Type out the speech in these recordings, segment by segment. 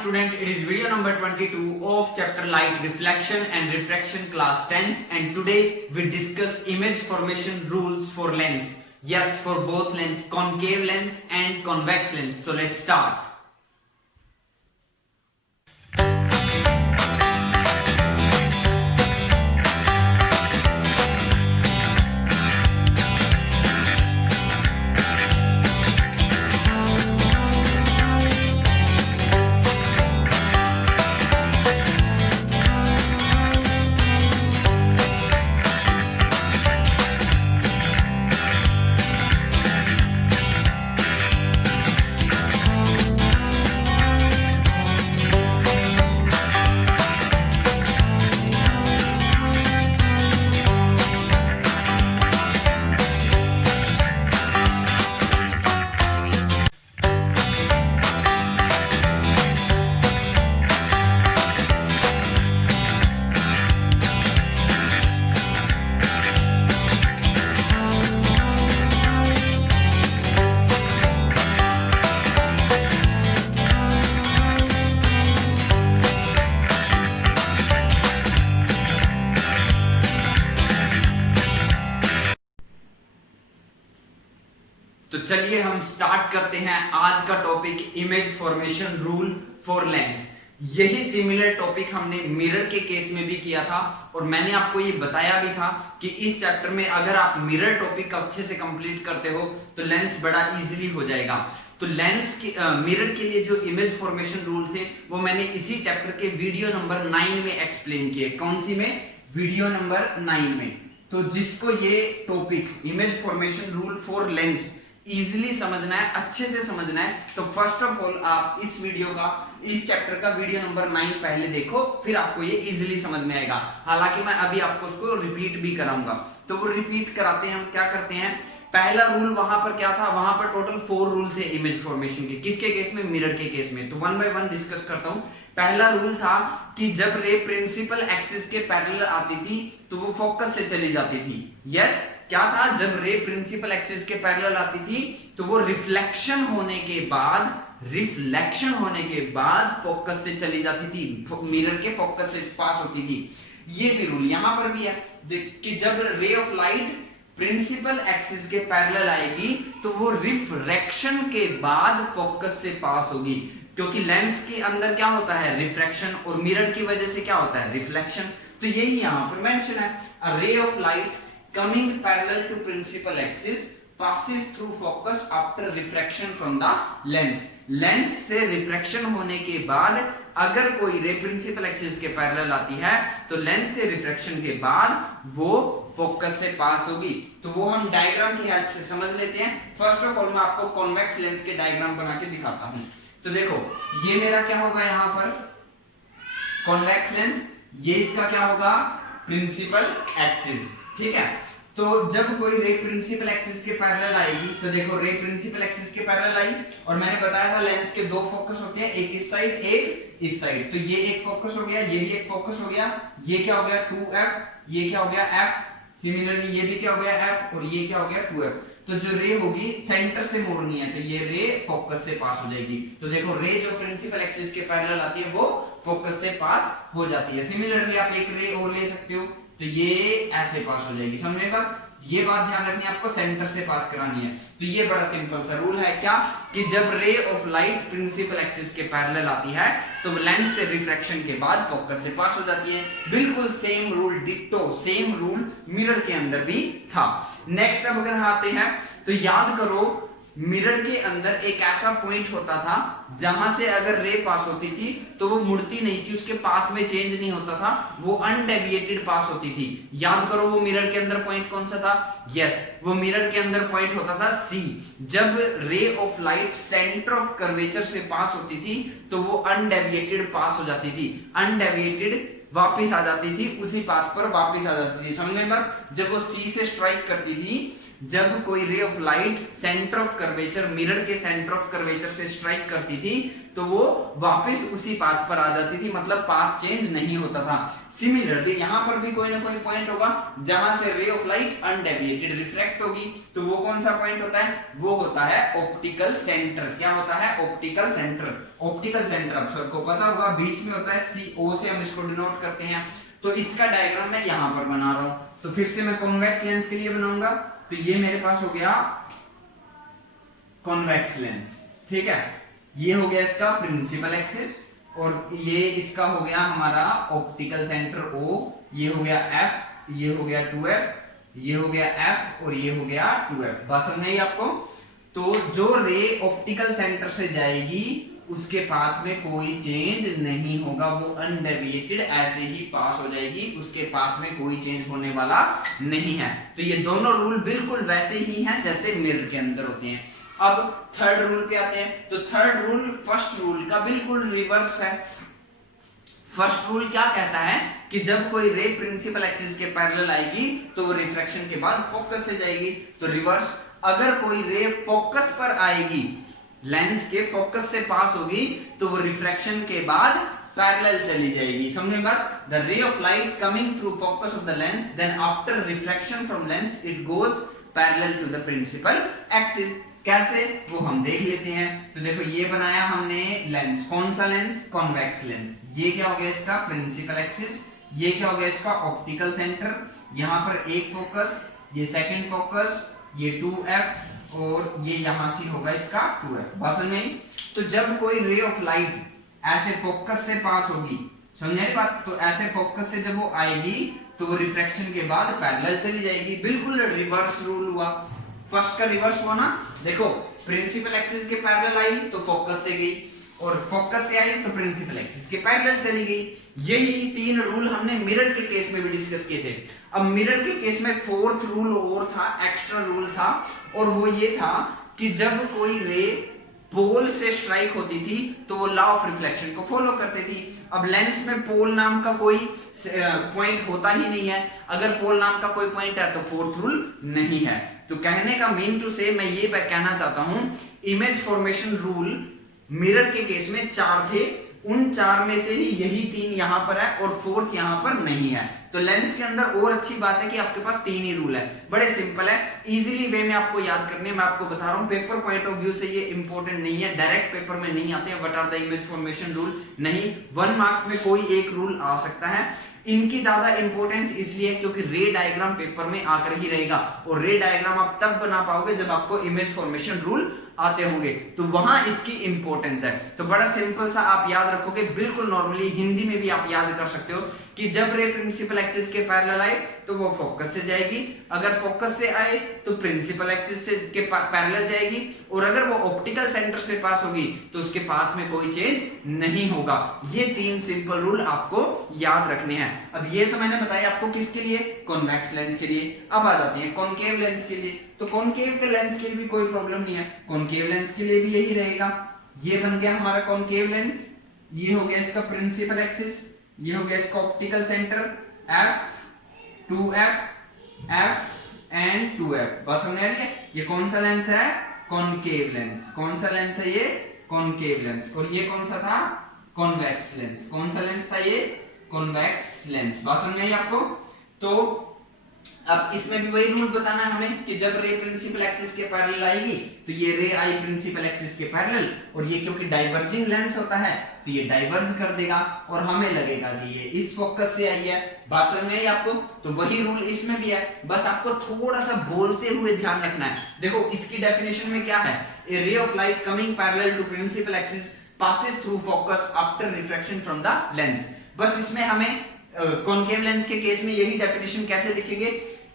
student, it is video number 22 of chapter light reflection and refraction class 10th, and today we discuss image formation rules for lens. Yes, for both lens, concave lens and convex lens. So let's start. तो चलिए हम start करते हैं आज का topic image formation rule for Lenz. यही similar topic हमने mirror के केस में भी किया था और मैंने आपको ये बताया भी था कि इस चैप्टर में अगर आप मिरर टॉपिक अच्छे से कंप्लीट करते हो तो लेंस बड़ा इजीली हो जाएगा। तो लेंस के मिरर के लिए जो इमेज फॉर्मेशन रूल थे वो मैंने इसी चैप्टर के वीडियो नंबर 9 में एक्सप्लेन किए। कौन सी में? वीडियो नंबर 9 में। तो जिसको ये topic image formation rule for Lenz easily समझना है, अच्छे से समझना है, तो फर्स्ट ऑफ ऑल आप इस चैप्टर का वीडियो नंबर 9 पहले देखो, फिर आपको ये इजीली समझ में आएगा। हालांकि मैं अभी आपको उसको रिपीट भी कराऊंगा। तो वो रिपीट कराते हैं, हम क्या करते हैं, पहला रूल वहां पर क्या था, वहां पर टोटल 4 रूल थे इमेज फॉर्मेशन के। किसके केस में? मिरर के केस में। तो वन बाय वन डिस्कस करता हूं। पहला रूल था कि जब रे प्रिंसिपल एक्सिस के पैरेलल आती थी तो वो फोकस से चली जाती थी। यस, क्या था? जब रे प्रिंसिपल एक्सिस के पैरेलल आती थी तो वो रिफ्लेक्शन होने के बाद फोकस से चली जाती थी, मिरर के फोकस से पास होती थी। ये भी रूल यहां पर भी है कि जब ray of light principal axis के पैरेलल आएगी तो वो रिफ्रैक्शन के बाद फोकस से पास होगी, क्योंकि लेंस के अंदर क्या होता है? रिफ्रैक्शन, और मिरर की वजह से क्या होता है? रिफ्लेक्शन। तो यही यहां पर मेंशन है, a ray of light coming parallel to principal axis passes through focus after refraction from the lens. Lens से रिफ्रैक्शन होने के बाद अगर कोई रे प्रिंसिपल एक्सिस के पैरेलल आती है तो लेंस से रिफ्रैक्शन के बाद वो फोकस से पास होगी। तो वो हम डायग्राम की हेल्प से समझ लेते हैं। फर्स्ट ऑफ ऑल मैं आपको कॉन्वेक्स लेंस के डायग्राम बना के दिखाता हूं। तो देखो, ये मेरा क्या होगा यहां पर? Convex lens. ये इसका क्या होगा? Principal axis. ठीक है। तो जब कोई रे प्रिंसिपल एक्सिस के पैरेलल आएगी, तो देखो रे प्रिंसिपल एक्सिस के पैरेलल आई और मैंने बताया था लेंस के 2 फोकस होते हैं, एक इस साइड एक इस साइड। तो ये एक फोकस हो गया, ये भी एक फोकस हो गया। ये क्या हो गया? 2f। ये क्या हो गया? f। सिमिलरली ये भी क्या हो गया? f, और ये क्या हो गया? 2f। तो जो रे होगी सेंटर से मोड़नी है, तो ये रे फोकस से पास हो जाएगी। तो देखो रे जो प्रिंसिपल एक्सिस के पैरेलल आती है वो फोकस से पास हो जाती है। सिमिलरली आप एक रे और ले सकते हो, तो ये ऐसे पास हो जाएगी। समझने बात? ये बात ध्यान रखनी है, आपको सेंटर से पास करानी है। तो ये बड़ा सिंपल सा रूल है, क्या कि जब ray of light principal axis के पैरेलल आती है तो लेंस से रिफ्रैक्शन के बाद फोकस से पास हो जाती है। बिल्कुल same rule, ditto same rule mirror के अंदर भी था। नेक्स्ट अब अगर आते हैं तो याद करो, मिरर के अंदर एक ऐसा पॉइंट होता था जहां से अगर रे पास होती थी तो वो मुड़ती नहीं थी, उसके पाथ में चेंज नहीं होता था, वो अनडेविएटेड पास होती थी। याद करो वो मिरर के अंदर पॉइंट कौन सा था? यस, वो मिरर के अंदर पॉइंट होता था C। जब ray of light centre of curvature से पास होती थी तो वो अनडेविएटेड पास हो जाती थी, अनडेविएटेड वापिस आ जाती थी, उसी पाथ पर वापिस आ जाती थी। समझ में बात? जब वो C से स्ट्राइक करती थी जब कोई रे of light centre of curvature, mirror के सेंटर ऑफ कर्वेचर से स्ट्राइक करती थी तो वो वापस उसी पाथ पर आ जाती थी, मतलब पाथ चेंज नहीं होता था। सिमिलरली यहाँ पर भी कोई ना कोई पॉइंट होगा जहां से रे ऑफ लाइट अनडेविएटेड रिफ्रैक्ट होगी, तो वो कौन सा पॉइंट होता है? वो होता है ऑप्टिकल सेंटर। क्या होता है? Optical centre. ऑप्टिकल सेंटर आप सबको पता होगा बीच में होता है, CO से हम इसको डिनोट करते हैं। तो इसका डायग्राम मैं यहाँ पर बना रहा हूँ, तो फिर से मैं कॉन्वेक्स लेंस के लिए बनाऊंगा, तो ये मेरे पास हो गया कॉन्वेक्स लेंस, ठीक है। ये हो गया इसका प्रिंसिपल एक्सिस, और ये इसका हो गया हमारा ऑप्टिकल सेंटर O, ये हो गया F, ये हो गया 2F, ये हो गया F, और ये हो गया 2F। बात समझ आई आपको? तो जो रे ऑप्टिकल सेंटर से जाएगी उसके पाथ में कोई चेंज नहीं होगा, वो अनडेविएटेड ऐसे ही पास हो जाएगी, उसके पाथ में कोई चेंज होने वाला नहीं है। तो ये दोनों रूल बिल्कुल वैसे ही हैं जैसे मिरर के अंदर होते हैं। अब थर्ड रूल पे आते हैं, तो थर्ड रूल फर्स्ट रूल का बिल्कुल रिवर्स है। फर्स्ट रूल क्या कहता है कि जब कोई रे प्रिंसिपल एक्सिस के पैरेलल आएगी तो वो रिफ्रैक्शन के बाद फोकस से जाएगी। तो रिवर्स, अगर कोई रे फोकस पर आएगी, लेंस के फोकस से पास होगी, तो वो रिफ्रैक्शन के बाद पैरेलल चली जाएगी। समझे बात? The ray of light coming through focus of the lens, then after refraction from lens it goes parallel to the principal axis. कैसे? वो हम देख लेते हैं। तो देखो ये बनाया हमने लेंस, कौन सा लेंस? Convex lens. ये क्या हो गया इसका? Principal axis. ये क्या हो गया इसका? Optical centre. यहाँ पर एक फोकस, ये सेकंड फोकस, ये 2F, और ये यहां से होगा इसका 2F। बात समझ में आई? तो जब कोई रे ऑफ लाइट ऐसे फोकस से पास होगी, समझ आई बात? तो ऐसे फोकस से जब वो आएगी तो वो रिफ्रैक्शन के बाद पैरेलल चली जाएगी। बिल्कुल रिवर्स रूल हुआ, फर्स्ट का रिवर्स हुआ ना। देखो प्रिंसिपल एक्सिस के पैरेलल आई तो फोकस से गई, और फोकस से आई तो प्रिंसिपल एक्सिस के पैरेलल चली गई। यही तीन रूल हमने मिरर के केस में भी डिस्कस किए थे। अब मिरर के केस में फोर्थ रूल और था, एक्स्ट्रा रूल था, और वो ये था कि जब कोई रे पोल से स्ट्राइक होती थी तो वो लॉ ऑफ रिफ्लेक्शन को फॉलो करती थी। अब लेंस में पोल नाम का कोई पॉइंट होता ही नहीं है। अगर पोल नाम का कोई पॉइंट है तो फोर्थ रूल नहीं है। तो कहने का मीन टू से मैं ये कहना चाहता हूं, इमेज फॉर्मेशन रूल मिरर के केस में 4 थे, उन 4 में से ही यही 3 यहां पर है और फोर्थ यहां पर नहीं है। तो लेंस के अंदर और अच्छी बात है कि आपके पास 3 ही रूल है, बड़े सिंपल है, इजीली वे में आपको याद करने। मैं आपको बता रहा हूं पेपर पॉइंट ऑफ व्यू से ये इंपॉर्टेंट नहीं है, डायरेक्ट पेपर में नहीं आते हैं। What are the image formation rule? नहीं, 1 मार्क्स में कोई एक रूल आ सकता है। इनकी ज्यादा इंपॉर्टेंस इसलिए क्योंकि रे डायग्राम पेपर में आकर ही रहेगा, और रे डायग्राम आप तब बना पाओगे जब आपको इमेज फॉर्मेशन रूल आते होंगे, तो वहां इसकी इंपॉर्टेंस है। तो बड़ा सिंपल सा आप याद रखोगे, बिल्कुल नॉर्मली हिंदी में भी आप याद कर सकते हो कि जब रे प्रिंसिपल एक्सिस के पैरेलल आए तो वो फोकस से जाएगी, अगर फोकस से आए तो प्रिंसिपल एक्सिस से के पैरेलल जाएगी, और अगर वो ऑप्टिकल सेंटर से पास होगी तो उसके पाथ में कोई चेंज नहीं होगा। ये 3 सिंपल रूल आपको याद रखने हैं। अब ये तो मैंने बताया आपको किसके लिए? कॉन्वेक्स लेंस के लिए। अब आ जाते हैं कॉनकेव लेंस के लिए। तो कॉनकेव के लेंस के लिए भी कोई प्रॉब्लम नहीं है, कॉनकेव लेंस के लिए भी यही रहेगा। ये बन गया हमारा कॉनकेव लेंस, ये हो गया इसका प्रिंसिपल एक्सिस, ये हो गया इसका optical centre F, 2F, F and 2F। बस समझ आ रही है? ये कौन सा लेंस है? Concave lens. कौन सा लेंस है ये? Concave lens. और ये कौन सा था? Convex lens. कौन सा लेंस था ये? Convex lens. बात समझ आई आपको? तो अब इसमें भी वही रूल बताना है हमें कि जब रे प्रिंसिपल एक्सिस के पैरेलल आएगी तो ये रे आई प्रिंसिपल एक्सिस के पैरेलल, और ये क्योंकि डाइवर्जिंग लेंस होता है तो ये डाइवर्ज कर देगा, और हमें लगेगा कि ये इस फोकस से आई है। बात समझ में आई आपको? तो वही रूल इसमें भी है, बस आपको थोड़ा सा बोलते हुए ध्यान रखना है। देखो इसकी डेफिनेशन में क्या है? A ray of light coming parallel to principal axis passes through focus after refraction from the lens. बस इसमें हमें कॉनकेव लेंस के केस में यही डेफिनेशन कैसे लिखेंगे?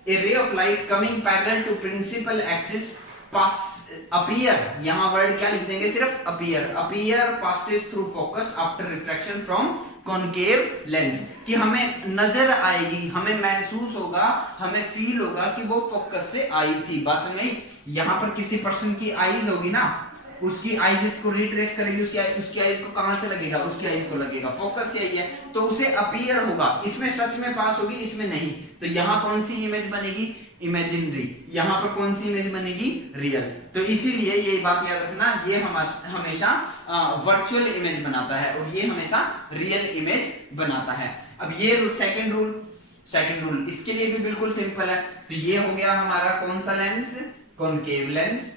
A ray of light coming parallel to principal axis pass appear, यहाँ word क्या लिख देंगे? सिर्फ appear passes through focus after refraction from concave lens, कि हमें नजर आएगी, हमें महसूस होगा, हमें फील होगा कि वो फोकस से आई थी। बात समझ आई? यहाँ पर किसी पर्सन की आईज होगी ना, उसकी आईज इसको रिट्रेस करेगी, उसकी आईज को कहां से लगेगा? उसकी आईज को लगेगा फोकस से आई है, तो उसे अपीयर होगा। इसमें सच में पास होगी, इसमें नहीं। तो यहाँ कौन सी इमेज बनेगी? इमेजिनरी, यहाँ पर कौन सी इमेज बनेगी, रियल। तो इसीलिए ये बात याद रखना, ये हमेशा वर्चुअल इमेज बनाता है और ये हमेशा रियल इमेज बनाता है। अब ये सेकंड रूल इसके लिए भी बिल्कुल सिंपल है। तो ये हो गया हमारा कौन सा लेंस, कॉनकेव लेंस।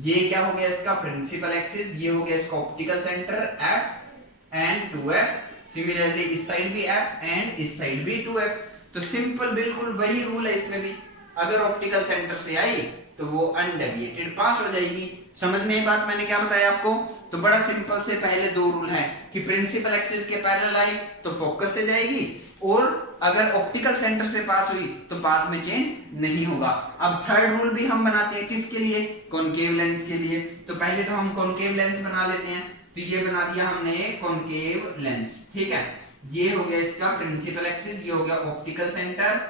ये क्या हो गया इसका प्रिंसिपल एक्सिस, ये हो गया इसका optical centre f and 2f। Similarly इस साइड भी f एंड इस साइड भी 2f। तो सिंपल बिल्कुल वही रूल है इसमें भी, अगर ऑप्टिकल सेंटर से आई तो वो अनडेविएटेड पास हो जाएगी। समझ में ये बात मैंने क्या बताया आपको? तो बड़ा सिंपल से पहले दो रूल हैं कि प्रिंसिपल एक्सिस के पैरेलल आई तो फोकस से जाएगी, और अगर ऑप्टिकल सेंटर से पास हुई तो पाथ में चेंज नहीं होगा। अब थर्ड रूल भी हम बनाते हैं, किसके लिए, कॉनकेव लेंस के लिए। तो पहले तो हम कॉनकेव लेंस बना लेते हैं। तो ये बना दिया हमने कॉनकेव लेंस, ठीक है। ये हो गया इसका प्रिंसिपल एक्सिस, ये हो गया optical centre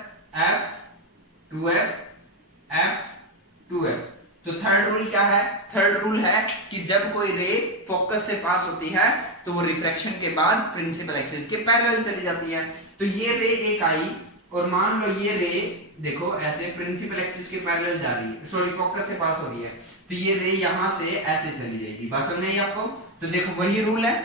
f 2f f 2f। तो थर्ड रूल क्या है? थर्ड रूल है कि जब कोई रे फोकस से पास होती है तो वो रिफ्रैक्शन के बाद प्रिंसिपल एक्सिस के पैरेलल चली जाती है। तो ये रे एक आई और मान लो ये रे देखो ऐसे प्रिंसिपल एक्सिस के पैरेलल जा रही है, सॉरी फोकस से पास हो रही है, तो ये रे यहां से ऐसे चली जाएगी। बात समझ में आई आपको? तो देखो वही रूल है,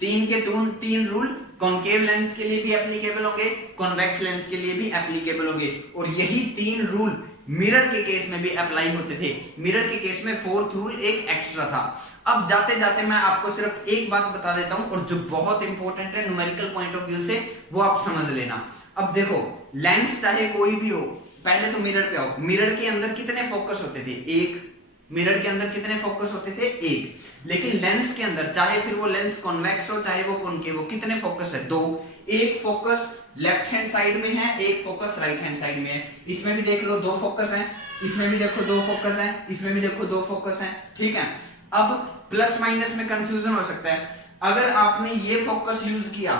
तीन रूल कॉनकेव लेंस के लिए भी एप्लीकेबल होंगे, कॉन्वेक्स लेंस के लिए भी एप्लीकेबल होंगे, और यही तीन रूल मिरर के केस में भी अप्लाई होते थे। मिरर के केस में फोर्थ रूल एक एक्स्ट्रा था। अब जाते जाते मैं आपको सिर्फ एक बात बता देता हूं, और जो बहुत इंपॉर्टेंट है न्यूमेरिकल पॉइंट ऑफ व्यू से, वो आप समझ लेना। अब देखो लेंस चाहे कोई भी हो, पहले तो मिरर पे आओ, मिरर के अंदर कितने फोकस होते थे, एक। मिरर के अंदर कितने फोकस होते थे, एक। लेकिन लेंस के अंदर चाहे फिर वो लेंस कॉन्वेक्स हो चाहे वो कॉनकेव हो, कितने फोकस है, दो। एक फोकस लेफ्ट हैंड साइड में है, एक फोकस राइट हैंड साइड में है। इसमें भी देख लो दो फोकस हैं, इसमें भी देखो दो फोकस हैं, इसमें भी देखो दो फोकस हैं, ठीक है। अब प्लस माइनस में कंफ्यूजन हो सकता है। अगर आपने ये फोकस यूज किया,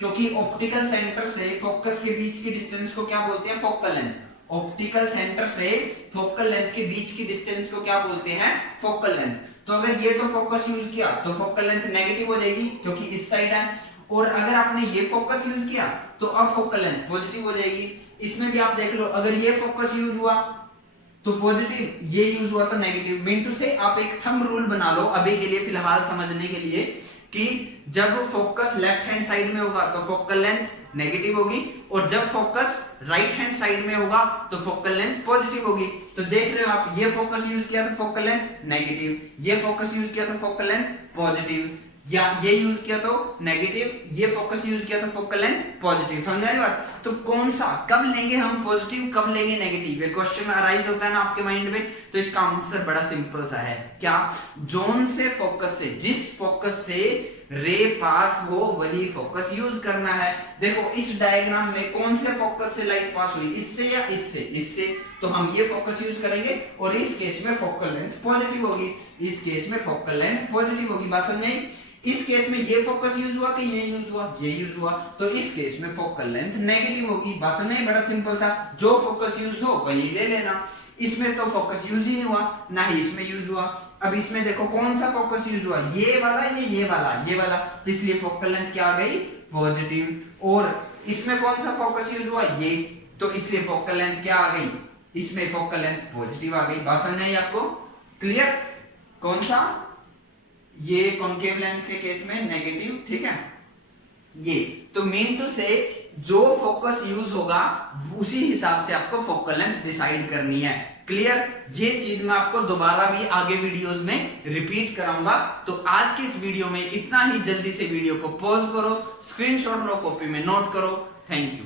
क्योंकि ऑप्टिकल सेंटर से फोकस के बीच की डिस्टेंस को क्या बोलते हैं, फोकल लेंथ। ऑप्टिकल सेंटर से फोकल लेंथ के बीच की डिस्टेंस को क्या बोलते हैं, फोकल लेंथ। तो अगर ये तो फोकस यूज किया तो फोकल लेंथ नेगेटिव हो जाएगी क्योंकि इस साइड है, और अगर आपने ये फोकस यूज किया तो अब फोकल लेंथ पॉजिटिव हो जाएगी। इसमें भी आप देख लो, अगर ये फोकस यूज हुआ तो पॉजिटिव, ये यूज हुआ तो नेगेटिव। मीन टू से आप एक थंब रूल बना लो अभी के लिए, फिलहाल समझने के लिए, कि जब फोकस लेफ्ट हैंड साइड में होगा तो फोकल लेंथ नेगेटिव होगी, और जब फोकस राइट हैंड साइड में होगा तो फोकल लेंथ पॉजिटिव होगी। तो देख रहे हो आप, ये फोकस यूज किया तो फोकल लेंथ नेगेटिव, ये फोकस यूज किया तो फोकल लेंथ पॉजिटिव, या ये यूज किया तो नेगेटिव, ये फोकस यूज किया तो फोकल लेंथ पॉजिटिव। समझ आई बात? तो कौन सा कब लेंगे हम पॉजिटिव, कब लेंगे नेगेटिव, ये क्वेश्चन अराइज होता है ना आपके माइंड में। तो इसका आंसर बड़ा सिंपल सा है, क्या, जोन से फोकस से, जिस फोकस से रे पास हो वही फोकस यूज करना है। देखो इस डायग्राम में कौन से फोकस से लाइट पास हुई, इससे या इससे, इससे, तो हम ये फोकस यूज करेंगे, और इस केस में फोकल लेंथ पॉजिटिव होगी, इस केस में फोकल लेंथ पॉजिटिव होगी। बात समझ आई? इस केस में ये फोकस यूज हुआ कि ये यूज हुआ, ये यूज हुआ, तो इस केस में फोकल लेंथ नेगेटिव होगी। बात समझ आई? बड़ा सिंपल था, जो फोकस यूज हो वही ले लेना। इसमें तो फोकस यूज ही नहीं हुआ, ना ही इसमें यूज हुआ। अब इसमें देखो कौन सा फोकस यूज हुआ, ये वाला, ये वाला, तो इसलिए फोकल लेंथ क्या आ गई, पॉजिटिव। और इसमें कौन सा फोकस यूज हुआ, ये, तो इसलिए फोकल लेंथ क्या आ गई, इसमें फोकल लेंथ पॉजिटिव आ गई। बात समझ आई आपको? क्लियर? कौन सा, ये कॉनकेव लेंस के केस में नेगेटिव, ठीक है। ये तो मीन टू से जो फोकस यूज होगा उसी हिसाब से आपको फोकल लेंथ डिसाइड करनी है। क्लियर? ये चीज मैं आपको दोबारा भी आगे वीडियोस में रिपीट कराऊंगा। तो आज की इस वीडियो में इतना ही। जल्दी से वीडियो को पॉज करो, स्क्रीनशॉट लो, कॉपी में नोट करो। Thank you.